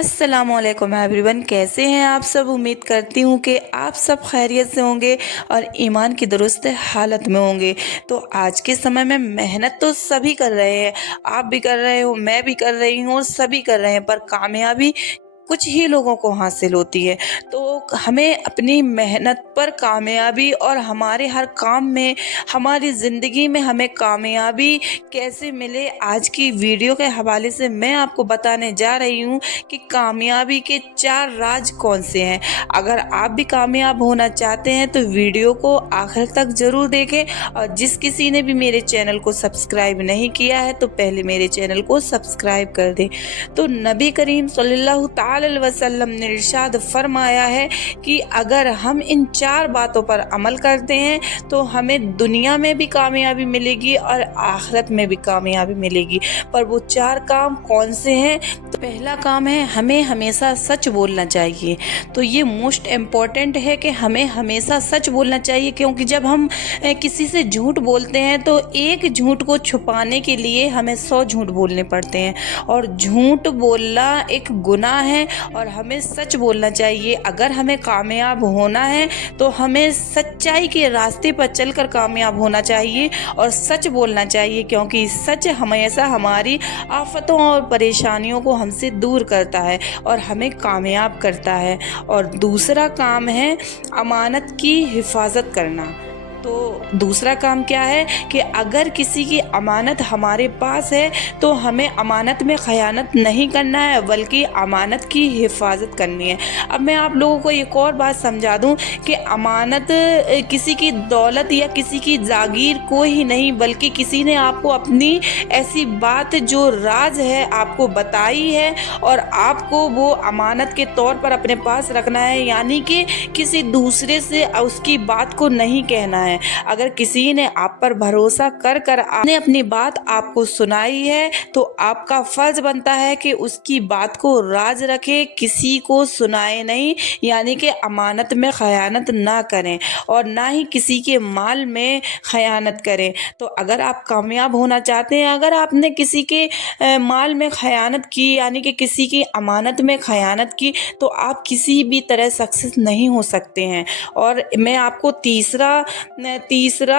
अस्सलाम वालेकुम एवरीवन, कैसे हैं आप सब। उम्मीद करती हूँ कि आप सब खैरियत से होंगे और ईमान की दुरुस्त हालत में होंगे। तो आज के समय में मेहनत तो सभी कर रहे हैं, आप भी कर रहे हो, मैं भी कर रही हूँ और सभी कर रहे हैं, पर कामयाबी कुछ ही लोगों को हासिल होती है। तो हमें अपनी मेहनत पर कामयाबी और हमारे हर काम में, हमारी ज़िंदगी में हमें कामयाबी कैसे मिले, आज की वीडियो के हवाले से मैं आपको बताने जा रही हूँ कि कामयाबी के 4 राज कौन से हैं। अगर आप भी कामयाब होना चाहते हैं तो वीडियो को आखिर तक ज़रूर देखें, और जिस किसी ने भी मेरे चैनल को सब्सक्राइब नहीं किया है तो पहले मेरे चैनल को सब्सक्राइब कर दें। तो नबी करीम सल्लल्लाहु तआला अलैहि वसल्लम ने इरशाद फरमाया है कि अगर हम इन 4 बातों पर अमल करते हैं तो हमें दुनिया में भी कामयाबी मिलेगी और आखिरत में भी कामयाबी मिलेगी। पर वो 4 काम कौन से हैं? तो पहला काम है, हमें हमेशा सच बोलना चाहिए। तो ये मोस्ट इम्पॉर्टेंट है कि हमें हमेशा सच बोलना चाहिए, क्योंकि जब हम किसी से झूठ बोलते हैं तो एक झूठ को छुपाने के लिए हमें 100 झूठ बोलने पड़ते हैं, और झूठ बोलना एक गुनाह है और हमें सच बोलना चाहिए। अगर हमें कामयाब होना है तो हमें सच्चाई के रास्ते पर चलकर कामयाब होना चाहिए और सच बोलना चाहिए, क्योंकि सच हमेशा हमारी आफतों और परेशानियों को हमसे दूर करता है और हमें कामयाब करता है। और दूसरा काम है अमानत की हिफाजत करना। तो दूसरा काम क्या है कि अगर किसी की अमानत हमारे पास है तो हमें अमानत में ख़यानत नहीं करना है, बल्कि अमानत की हिफाजत करनी है। अब मैं आप लोगों को एक और बात समझा दूं कि अमानत किसी की दौलत या किसी की जागीर को ही नहीं, बल्कि किसी ने आपको अपनी ऐसी बात जो राज है आपको बताई है और आपको वो अमानत के तौर पर अपने पास रखना है, यानी कि किसी दूसरे से उसकी बात को नहीं कहना है। अगर किसी ने आप पर भरोसा कर कर आपने अपनी बात आपको सुनाई है तो आपका फर्ज बनता है कि उसकी बात को राज रखे, किसी को सुनाए नहीं, यानी कि अमानत में खयानत ना करें और ना ही किसी के माल में खयानत करें। तो अगर आप कामयाब होना चाहते हैं, अगर आपने किसी के माल में खयानत की, यानी कि किसी की अमानत में खयानत की, तो आप किसी भी तरह सक्सेस नहीं हो सकते हैं। और मैं आपको तीसरा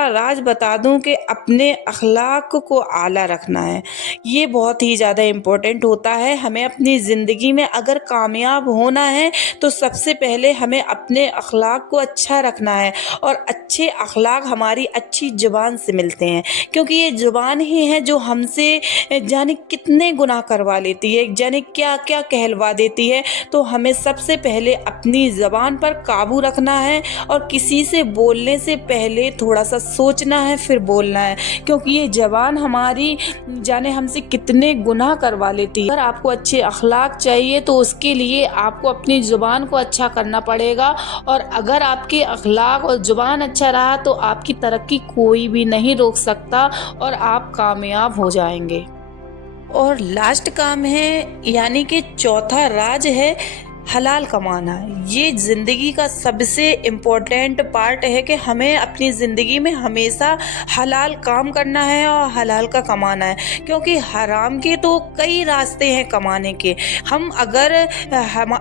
राज बता दूं कि अपने अखलाक को आला रखना है। ये बहुत ही ज़्यादा इम्पोर्टेंट होता है। हमें अपनी ज़िंदगी में अगर कामयाब होना है तो सबसे पहले हमें अपने अखलाक को अच्छा रखना है, और अच्छे अखलाक हमारी अच्छी ज़ुबान से मिलते हैं, क्योंकि ये ज़ुबान ही है जो हमसे जाने कितने गुनाह करवा लेती है, जाने क्या क्या कहलवा देती है। तो हमें सबसे पहले अपनी ज़बान पर काबू रखना है और किसी से बोलने से पहले थोड़ा सा सोचना है फिर बोलना है, क्योंकि ये ज़बान हमारी जाने हमसे कितने गुनाह करवा लेती है। अगर आपको अच्छे अखलाक चाहिए तो उसके लिए आपको अपनी ज़ुबान को अच्छा करना पड़ेगा, और अगर आपके अखलाक और ज़ुबान अच्छा रहा तो आपकी तरक्की कोई भी नहीं रोक सकता और आप कामयाब हो जाएंगे। और लास्ट काम है, यानी कि चौथा राज है हलाल कमाना। ये ज़िंदगी का सबसे इम्पोर्टेंट पार्ट है कि हमें अपनी ज़िंदगी में हमेशा हलाल काम करना है और हलाल का कमाना है, क्योंकि हराम के तो कई रास्ते हैं कमाने के। हम अगर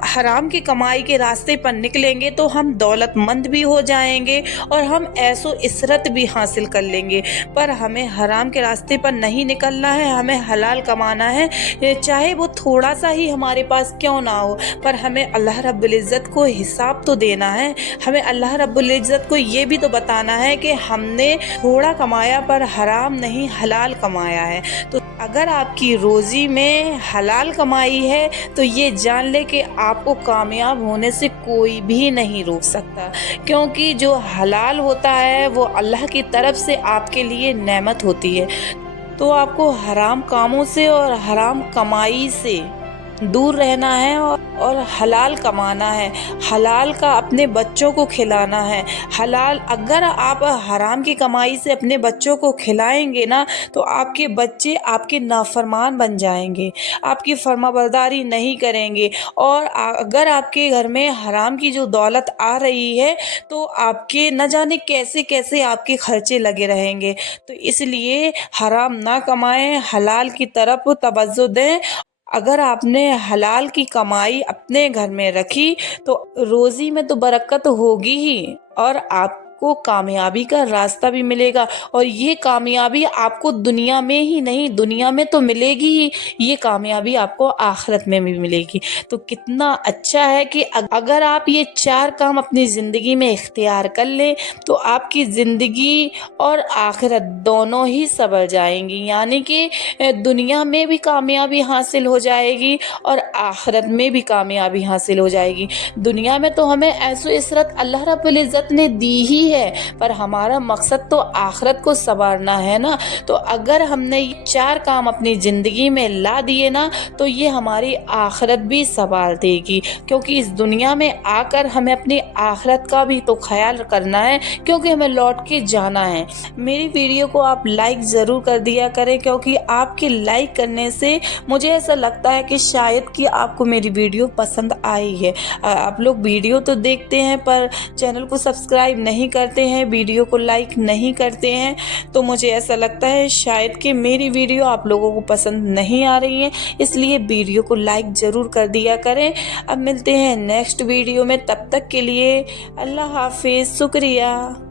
हराम की कमाई के रास्ते पर निकलेंगे तो हम दौलतमंद भी हो जाएंगे और हम ऐसो इशरत भी हासिल कर लेंगे। पर हमें हराम के रास्ते पर नहीं निकलना है, हमें हलाल कमाना है, चाहे वो थोड़ा सा ही हमारे पास क्यों ना हो, पर हमें अल्लाह रब्बुल इज़्ज़त को हिसाब तो देना है। हमें अल्लाह रब्बुल इज़्ज़त को ये भी तो बताना है कि हमने थोड़ा कमाया पर हराम नहीं हलाल कमाया है। तो अगर आपकी रोज़ी में हलाल कमाई है तो ये जान ले कि आपको कामयाब होने से कोई भी नहीं रोक सकता, क्योंकि जो हलाल होता है वो अल्लाह की तरफ से आपके लिए नेमत होती है। तो आपको हराम कामों से और हराम कमाई से दूर रहना है और हलाल कमाना है। हलाल का अपने बच्चों को खिलाना है। हलाल अगर आप हराम की कमाई से अपने बच्चों को खिलाएंगे ना तो आपके बच्चे आपके नाफरमान बन जाएंगे, आपकी फर्माबरदारी नहीं करेंगे, और अगर आपके घर में हराम की जो दौलत आ रही है तो आपके न जाने कैसे कैसे आपके खर्चे लगे रहेंगे। तो इसलिए हराम ना कमाएं, हलाल की तरफ तवज्जो दें अगर आपने हलाल की कमाई अपने घर में रखी तो रोज़ी में तो बरकत होगी ही, और आपको कामयाबी का रास्ता भी मिलेगा। और ये कामयाबी आपको दुनिया में ही नहीं, दुनिया में तो मिलेगी ही, ये कामयाबी आपको आखिरत में भी मिलेगी। तो कितना अच्छा है कि अगर आप ये 4 काम अपनी ज़िंदगी में इख्तियार कर लें तो आपकी ज़िंदगी और आखिरत दोनों ही संवर जाएंगी। यानी कि दुनिया में भी कामयाबी हासिल हो जाएगी और आखिरत में भी कामयाबी हासिल हो जाएगी। दुनिया में तो हमें ऐसो इसरत अल्लाह रब्बुल इज़्ज़त ने दी ही है, पर हमारा मकसद तो आखिरत को संवारना है ना। तो अगर हमने ये 4 काम अपनी ज़िंदगी में ला दिए ना तो ये हमारी आखिरत भी संवार देगी, क्योंकि इस दुनिया में आकर हमें अपनी आखिरत का भी तो ख्याल करना है, क्योंकि हमें लौट के जाना है। मेरी वीडियो को आप लाइक ज़रूर कर दिया करें, क्योंकि आपके लाइक करने से मुझे ऐसा लगता है कि शायद कि आपको मेरी वीडियो पसंद आई है। आप लोग वीडियो तो देखते हैं पर चैनल को सब्सक्राइब नहीं करते हैं, वीडियो को लाइक नहीं करते हैं, तो मुझे ऐसा लगता है शायद कि मेरी वीडियो आप लोगों को पसंद नहीं आ रही है, इसलिए वीडियो को लाइक ज़रूर कर दिया करें। अब मिलते हैं नेक्स्ट वीडियो में, तब तक के लिए अल्लाह हाफिज़, शुक्रिया।